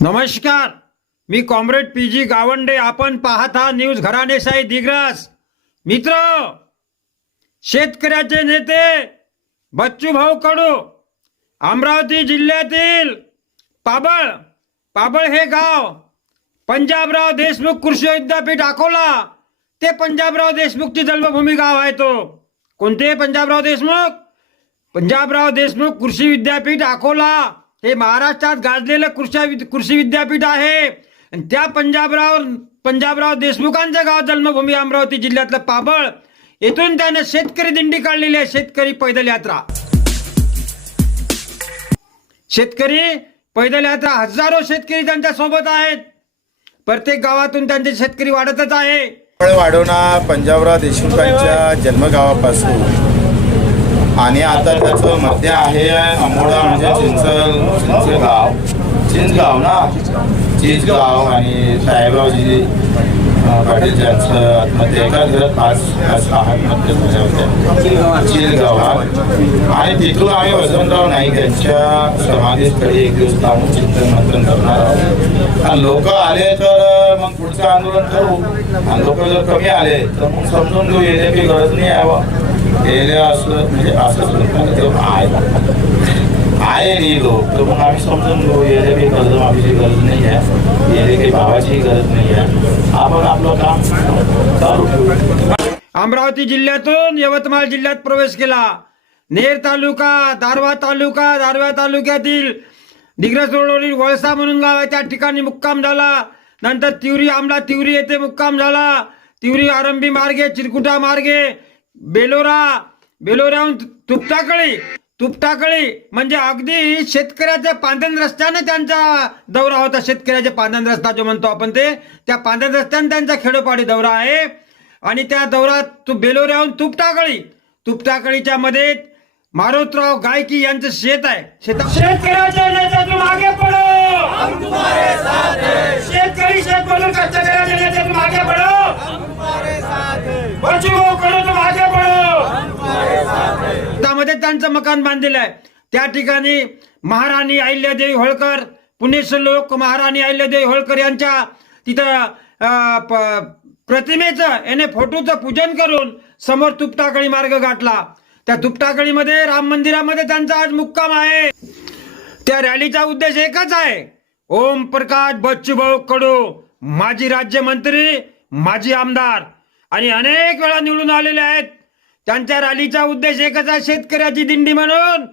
नमस्कार. मी comrade P G Gawande. आपण पाहता न्यूज घराणेशाही दिग्रस. मित्र शेतकऱ्याचे नेते बच्चू भाऊ कडू अमरावती जिल्ह्यातील पाबळ पाबळ हे गाव पंजाबराव देशमुख कृषी विद्यापीठ अकोला ते पंजाबराव देशमुखची जन्मभूमी गाव आहे तो. कोणते पंजाबराव देशमुख? पंजाबराव देशमुख कृषी विद्यापीठ अकोला. हे महाराष्ट्रात गाजलेलं कृषी कृषी विद्यापीठ आहे. आणि त्या पंजाबराव पंजाबराव देशमुखांचं गाव जन्मभूमी अमरावती जिल्ह्यातलं पाबळ. येथून त्याने शेतकरी दिंडी काढलेली आहे शेतकरी पैदल यात्रा. शेतकरी पैदल यात्रा हजारो शेतकरी त्यांच्यासोबत आहेत. प्रत्येक गावातून त्यांचे शेतकरी वाढतच आहे. वाढवणा पंजाबराव देशमुखांच्या जन्मगावापासून आणि आता त्याचं मध्य आहे अंबोडा म्हणजे चिंचल चिंचगाव चिंचगाव ना? चिंचगाव आणि साहेबरावजी पाटील यांचं आत्महत्या एका घरात पाच पाच आत्महत्या झाल्या होत्या चिलगाव हा? आणि तिथून आम्ही वसंतराव नाईक यांच्या समाधीस्थळी एक दिवस थांबून चिंतन मंथन करणार आहोत. आणि लोक आले तर मग पुढचं आंदोलन करू. आणि लोक जर कमी आले तर मग समजून घेऊ येण्याची गरज नाही यावं येण्या असलं म्हणजे असंच म्हणतात ते आहे आहे नाही लोक तर मग आम्ही समजून घेऊ येणे काही कर्ज माफीची गरज नाही आहे येणे काही भावाची गरज नाही आहे आपण आपलं काम चालू ठेवू अमरावती जिल्ह्यातून यवतमाळ जिल्ह्यात प्रवेश केला. नेर तालुका दारवा तालुका दारवा तालुक्यातील दिग्रस रोडवरील वळसा म्हणून गाव आहे. त्या ठिकाणी मुक्काम झाला. नंतर तिवरी आमला तिवरी येथे मुक्काम झाला. तिवरी आरंभी मार्गे चिरकुटा मार्गे बेलोरा बेलोऱ्याहून तुपटाकळी तुपटाकळी म्हणजे अगदी शेतकऱ्याच्या पांधन रस्त्याने त्यांचा दौरा होता. शेतकऱ्याच्या पांधन रस्ता जो म्हणतो आपण ते त्या पांधन रस्त्याने त्यांचा खेडोपाडी दौरा आहे. आणि त्या दौऱ्यात तू बेलोऱ्याहून तुपटाकळी तुपटाकळीच्या मध्ये मारुतराव गायकी यांचं शेत आहे. शेत शेतकऱ्याच्या नेत्यातून मागे पडो शेतकरी शेत म्हणून कष्टकऱ्याच्या नेत्यातून मागे पडो बचू कडून मागे पडो यांचं मकान बांधलेलं आहे. त्या ठिकाणी महाराणी अहिल्यादेवी होळकर पुण्यश्लोक महाराणी अहिल्यादेवी होळकर यांच्या तिथं प्रतिमेचं याने फोटोचं पूजन करून समोर तुपटाकळी मार्ग गाठला. त्या तुपटाकळीमध्ये राम मंदिरामध्ये त्यांचा आज मुक्काम आहे. त्या रॅलीचा उद्देश एकच आहे. ओम प्रकाश बच्चूभाऊ कडू माजी राज्यमंत्री माजी आमदार आणि अनेक वेळा निवडून आलेले आहेत. त्यांच्या रॅलीचा उद्देश एकच आहे शेतकऱ्याची दिंडी म्हणून.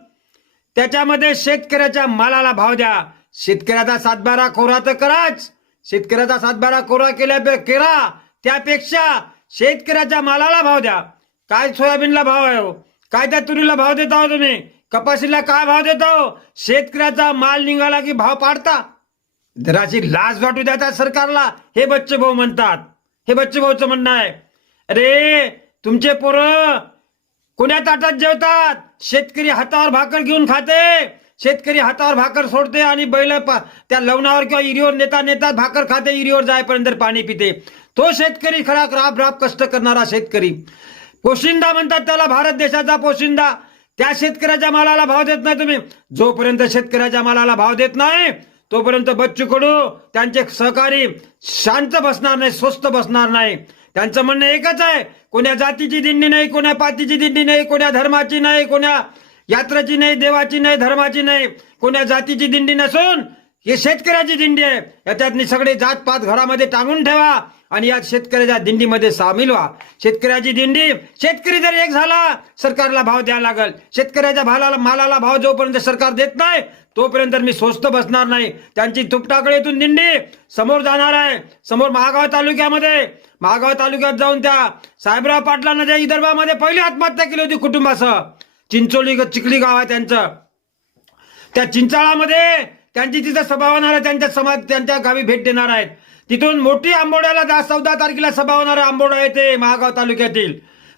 त्याच्यामध्ये शेतकऱ्याच्या मालाला भाव द्या. शेतकऱ्याचा सातबारा कोरा तर कराच. शेतकऱ्याचा सातबारा कोरा केल्या केला त्यापेक्षा शेतकऱ्याच्या मालाला भाव द्या. काय सोयाबीनला भाव आहे हो? काय त्या तुरीला भाव देता हो तुम्ही? कपाशीला काय भाव देता हो शेतकऱ्याचा माल निघाला की भाव पाडता. जराशी लाज वाटू द्या त्या सरकारला. हे बच्चे भाऊ म्हणतात. हे बच्चे भाऊचं म्हणणं आहे. अरे तुमचे पोरं कोण्या ताटात जेवतात? शेतकरी हातावर भाकर घेऊन खाते. शेतकरी हातावर भाकर सोडते आणि बैल पा- त्या लवणावर किंवा इरीवर नेता नेतात भाकर खाते इरीवर जायपर्यंत पाणी पिते. तो शेतकरी खरा राब राब कष्ट करणारा शेतकरी. पोशिंदा म्हणतात त्याला भारत देशाचा पोशिंदा. त्या शेतकऱ्याच्या मालाला भाव देत नाही तुम्ही. जोपर्यंत शेतकऱ्याच्या मालाला भाव देत नाही तोपर्यंत बच्चू कडू त्यांचे सहकारी शांत बसणार नाही स्वस्त बसणार नाही. त्यांचं म्हणणं एकच आहे कोण्या जातीची दिंडी नाही कोण्या पातीची दिंडी नाही कोण्या धर्माची नाही कोण्या यात्राची नाही देवाची नाही धर्माची नाही कोण्या जातीची दिंडी नसून हे शेतकऱ्याची दिंडी आहे. याच्यातनी सगळे जात पात घरामध्ये टांगून ठेवा आणि या शेतकऱ्याच्या दिंडीमध्ये सामील व्हा. शेतकऱ्याची दिंडी शेतकरी जर एक झाला सरकारला भाव द्यावा लागल. शेतकऱ्याच्या भालाला मालाला भाव जोपर्यंत सरकार देत नाही तोपर्यंत मी स्वस्त बसणार नाही. त्यांची तुपटाकळीतून दिंडी समोर जाणार आहे. समोर महागाव तालुक्यामध्ये. महागाव तालुक्यात जाऊन त्या साहेबराव पाटलांना ज्या विदर्भामध्ये पहिली आत्महत्या केली होती कुटुंबासह. चिंचोली चिखली गाव आहे त्यांचं. त्या चिंचाळामध्ये त्यांची तिथं सभा होणार आहे त्यांच्या समाज त्यांच्या गावी भेट देणार आहेत. तिथून मोठी आंबोड्याला दहा चौदा तारखेला सभा होणार आहे आंबोडा येथे महागाव तालुक्यातील.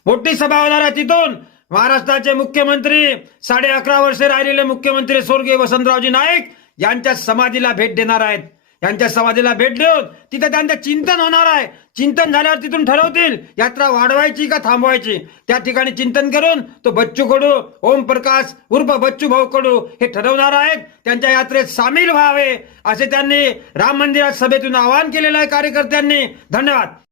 मोठी सभा होणार आहे तिथून. महाराष्ट्राचे मुख्यमंत्री साडे अकरा वर्षे राहिलेले मुख्यमंत्री स्वर्गीय वसंतरावजी नाईक यांच्या समाधीला भेट देणार आहेत. यांच्या समाधीला भेट देऊन तिथे त्यांचं चिंतन होणार आहे. चिंतन झाल्यावर तिथून ठरवतील यात्रा वाढवायची का थांबवायची? त्या ठिकाणी चिंतन करून तो बच्चू कडू ओम प्रकाश उर्फ बच्चू भाऊ कडू हे ठरवणार आहेत. त्यांच्या यात्रेत सामील व्हावे असे त्यांनी राम मंदिरात सभेतून आवाहन केलेलं आहे कार्यकर्त्यांनी. धन्यवाद.